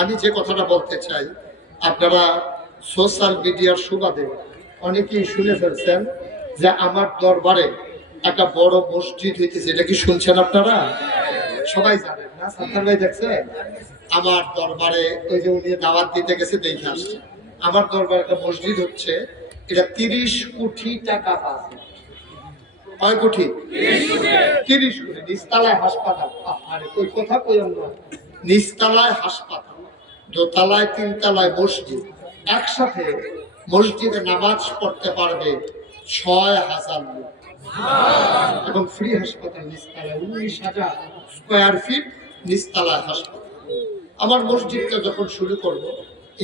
আমি যে কথাটা বলতে চাই, আপনারা সোশ্যাল মিডিয়ার সুবাদে অনেকেই শুনে ফেলছেন যে আমার দরবারে একটা বড় মসজিদ হইতেছে। এটা কি শুনছেন আপনারা? সবাই জানেন না? সাত্তার ভাই দেখছেন আমার দরবারে ওই যে উনি দাওয়াত দিতে গেছে দেখে আসছে। আমার দরবারে একটা মসজিদ হচ্ছে, এটা 30 কোটি টাকা পাচ্ছে। কয় কোটি? 30 কোটি। নিচতলায় হাসপাতাল। আরে ওই কথা কইলাম না, নিচতলায় হাসপাতাল, দোতলায় তিনতলায় মসজিদ, একসাথে মসজিদে নামাজ পড়তে পারবে 6000 লোক এবং ফ্রি হাসপাতাল। নিচতলায় 19,000 স্কয়ার ফিট নিচতলায় হাসপাতাল। আমার মসজিদটা যখন শুরু করবো,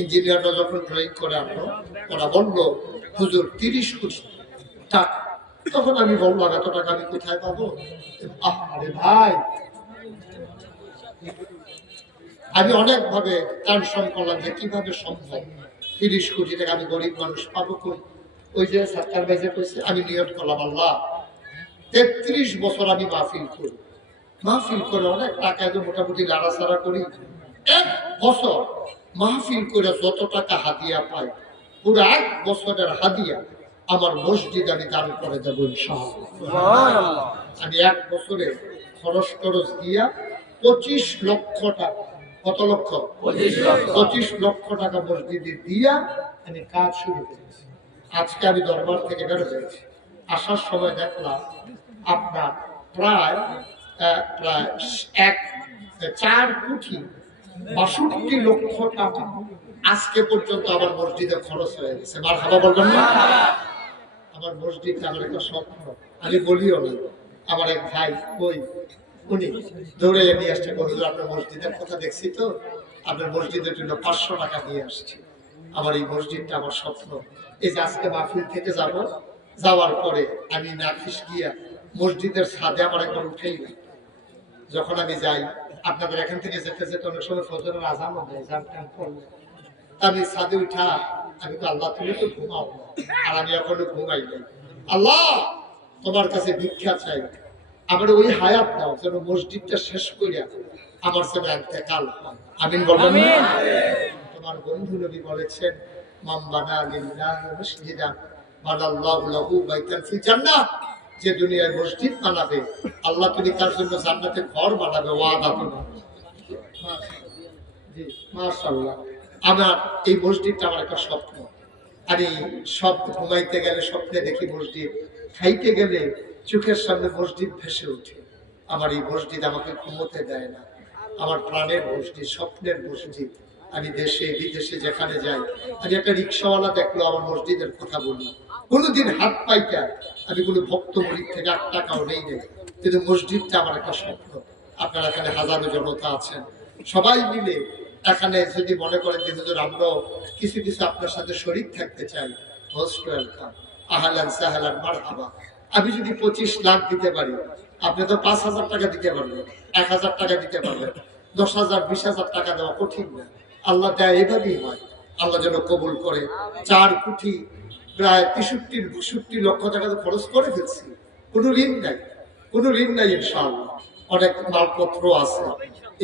ইঞ্জিনিয়াররা যখন ড্রয়িং করে আনলো, ওরা বললো হুজুর 30 কোটি টাকা। তখন আমি বললাম এত টাকা আমি কোথায় পাবো? আরে ভাই, আমি অনেক ভাবে টেনশন করলাম যে কিভাবে সম্ভব 30 কোটি টাকা আমি গরিব মানুষ পাবো কই? ওই যে সাত্তার ভাই যে কইছে, আমি নিয়ত করলাম আল্লাহ 33 বছর আমি মাহফিল করে অনেক টাকা মোটামুটি লাড়াছাড়া করি, এক বছর মাহফিল করে যত টাকা হাদিয়া পাই, পুরো 1 বছরের হাদিয়া আমার মসজিদ আমি দান করে দেবো ইনশাআল্লাহ। আমি 1 বছরে খরচ দিয়া 25 লক্ষ টাকা, কত লক্ষ? 25 লক্ষ টাকা মসজিদে দিয়া আমি কাজ শুরু করেছি। আজকে আমি দরবার থেকে বের হয়েছি, আসার সময় দেখলাম আপনার প্রায় 4 কোটি 62 লক্ষ টাকা আজকে পর্যন্ত আমার মসজিদে খরচ হয়ে গেছে। মারহাবা বলবেন না? আমার মসজিদটা আমার একটা স্বপ্ন, আমি বলিও না। আমার এক ভাই ওই উনি দৌড়ে নিয়ে আসছে, হুজুর আপনার মসজিদের কথা দেখছি তো, আপনার মসজিদের জন্য 500 টাকা দিয়ে আসছি। আমার এই মসজিদটা আমার স্বপ্ন। এই যে আজকে মাহফিল থেকে যাওয়ার পরে আমি নাফিস গিয়া মসজিদের ছাদে আমার একবার উঠেই না। যখন আমি যাই, আপনাদের এখান থেকে যেতে যেতে অনেক সময় ফজরের আজান হয়, জানতাম পড়লে আমি ছাদে উঠা, আমি তো আল্লাহ তুমি তো ঘুমাও, আর আমি এখনো ঘুমাই নাই। আল্লাহ তোমার কাছে ভিক্ষা চাই, আমার ওই হায়াত দাও যেন মসজিদটা শেষ করিয়া আমার যেন ইন্তেকাল হয়। আমিন বলবেন না? তোমার বন্ধু নবী বলেছেন, মান বানা লিল্লাহি মসজিদান বানাল্লাহু লাহু বাইতান ফিল জান্নাহ, যে দুনিয়ায় মসজিদ বানাবে আল্লাহ তুমি তার জন্য জান্নাতে ঘর বানাবে, ওয়াদা তোমার। জি মাশাআল্লাহ। আমার এই মসজিদটা আমার একটা স্বপ্ন। আমি সব ঘুমাইতে গেলে স্বপ্নে দেখি মসজিদ, খাইতে গেলে চোখের সামনে মসজিদ ভেসে ওঠে। আমার এই মসজিদ আমাকে ঘুমোতে দেয় না, আমার প্রাণের মসজিদ, স্বপ্নের মসজিদ। আমি দেশে বিদেশে যেখানে যাই, আমি একটা রিক্সাওয়ালা দেখলো আমার মসজিদের কথা বলি, কোনোদিন হাত পাইটা আমি কোনো ভক্ত মরিদ থেকে 8 টাকাও নেই নেই, কিন্তু মসজিদটা আমার একটা স্বপ্ন। আপনারা এখানে হাজারো জনতা আছেন, সবাই মিলে এখানে যদি মনে করেন যে হুজুর আমরাও কিছু কিছু আপনার সাথে শরীক থাকতে চাই, মোস্ট ওয়েলকাম, আহলান সাহলান মারহাবা। আমি যদি 25 লাখ দিতে পারি, আপনি তো 5,000 টাকা দিতে পারবেন, 1,000 টাকা দিতে পারবেন, 10,000 20,000 টাকা দেওয়া কঠিন না। আল্লাহ দেয় এভাবেই হয়। আল্লাহ যেন কবুল করে। 4 কোটি প্রায় 63-62 লক্ষ টাকা তো খরচ করে ফেলছি, কোনো ঋণ নাই ইনশাআল্লাহ। অনেক মালপত্র আছে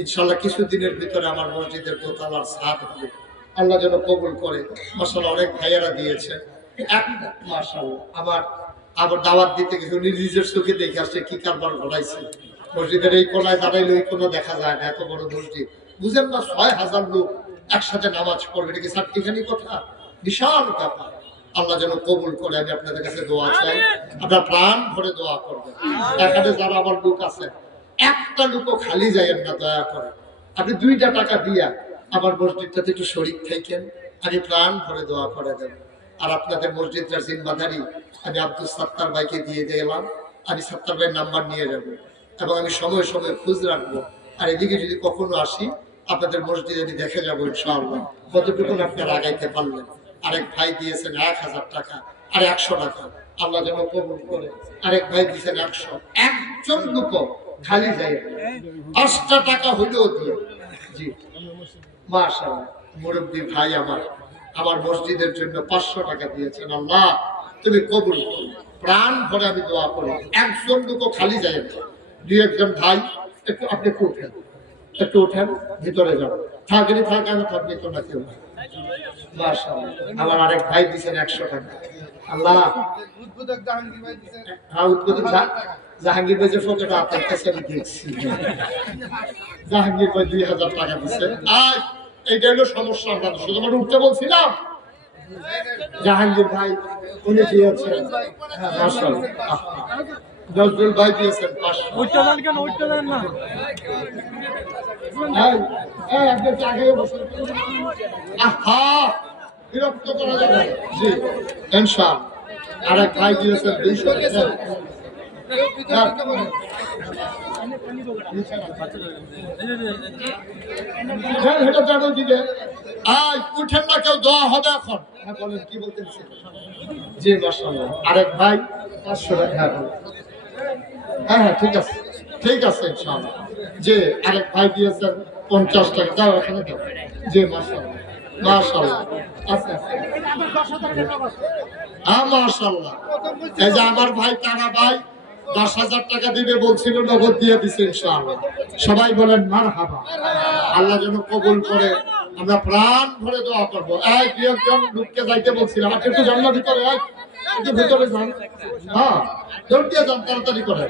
ইনশাআল্লাহ, কিছুদিনের ভিতরে আমার মসজিদের দোতলার ছাদ হবে। আল্লাহ যেন কবুল করে। মাশাআল্লাহ অনেক ভাইয়ারা দিয়েছে। মাশাআল্লাহ আবার দাওয়াত দিতে গেছে, উনি নিজের চোখে দেখে আসছে কি কারবার ঘটাইছে। মসজিদের এই কোনায় দাঁড়াইলে ওই কোনো দেখা যায় না, এত বড় মসজিদ। বুঝেন না, 6000 লোক একসাথে নামাজ পড়বে, এটা কি চারটিখানি কথা? বিশাল ব্যাপার। আল্লাহ যেন কবুল করে। আমি আপনাদের কাছে দোয়া চাই, আপনার প্রাণ ভরে দোয়া করবেন। এখানে যারা আমার লোক আছে, একটা লোকও খালি যায়েন না, দয়া করে। আপনি 2টা টাকা দিয়া আমার মসজিদটাতে একটু শরীক থাকেন, আমি প্রাণ ভরে দোয়া করে দেব। আর আপনাদের মসজিদটার জিম্মাদারি আমি আব্দুল সাত্তার ভাইকে দিয়ে দিলাম। আমি সাত্তার ভাইয়ের নাম্বার নিয়ে যাব এবং আমি সময় সময় খোঁজ রাখবো। আর এদিকে যদি কখনো আসি, আপনাদের মসজিদে আমি দেখে যাবো ইনশাআল্লাহ কতটুকু আপনারা আগাইতে পারলেন। আরেক ভাই দিয়েছেন 1000 টাকা আর 100 টাকা, আল্লাহ যেন কবুল করে। আরেক ভাই দিয়েছেন 100। একজন লোক খালি যায় 5টা টাকা হইলেও দিয়ে। জি মাশাআল্লাহ, মুরব্বী ভাই আমার মসজিদের জন্য 500 টাকা দিয়েছেন। আল্লাহ তুমি কবুল করো, প্রাণ ভরে আমি দোয়া করি। একজন লোক খালি যায় না। 2-1 জন ভাই একটু আপনি একটু ওঠেন ভিতরে যান। থাকলে থাকা না থাকলে তো না কেউ। মাশাআল্লাহ, আমার আরেক ভাই দিয়েছেন 100 টাকা। আল্লাহ উদ্বোধক জাহাঙ্গীর ভাই দিয়েছেন। হ্যাঁ, উদ্বোধক জাহাঙ্গীর ভাই যে ফটোটা আপনার কাছে আমি দেখছি, জাহাঙ্গীর ভাই 2000 টাকা দিচ্ছে। আর এইটা হলো সমস্যা, আমরা তো শুধু উঠতে বলছিলাম। জাহাঙ্গীর ভাই উনি দিয়েছেন, হ্যাঁ মাশাআল্লাহ। নজরুল ভাই দিয়েছেন 500। ওইটা দেন কেন, ওইটা দেন না। এই, আপনি কি আগে বসুন? আহা, বিরক্ত করা যাবে না। জি, ইনশাআল্লাহ। আরেক ভাই দিয়েছেন 200 টাকা। হ্যাঁ, এটা জানো দিকে। আয় উঠেন না কেউ, দোয়া হবে এখন। হ্যাঁ বলেন, কি বলতেছেন? জি মাশাআল্লাহ। আরেক ভাই 500 টাকা। হ্যাঁ হ্যাঁ, ঠিক আছে, ঠিক আছে ইনশাআল্লাহ। জি, আরেক ভাই দিয়েছেন 50 টাকা। দাও এখানে দাও। জি মাশাআল্লাহ, মাশাআল্লাহ। আচ্ছা মাশাআল্লাহ। এই যে আমার ভাই টানা ভাই 10,000 টাকা দিবে বলছিল, নগদ দিয়ে দিছে ইনশাআল্লাহ। সবাই বলেন মারহাবা। আল্লাহ যেন কবুল করে, আমরা প্রাণ ভরে দোয়া করবো। এই প্রিয়জন লোককে যাইতে বলছিলাম, আপনি একটু জানলা ভিতরে, একটু ভিতরে যান। হ্যাঁ, দৌড় দিয়ে যান তাড়াতাড়ি করে।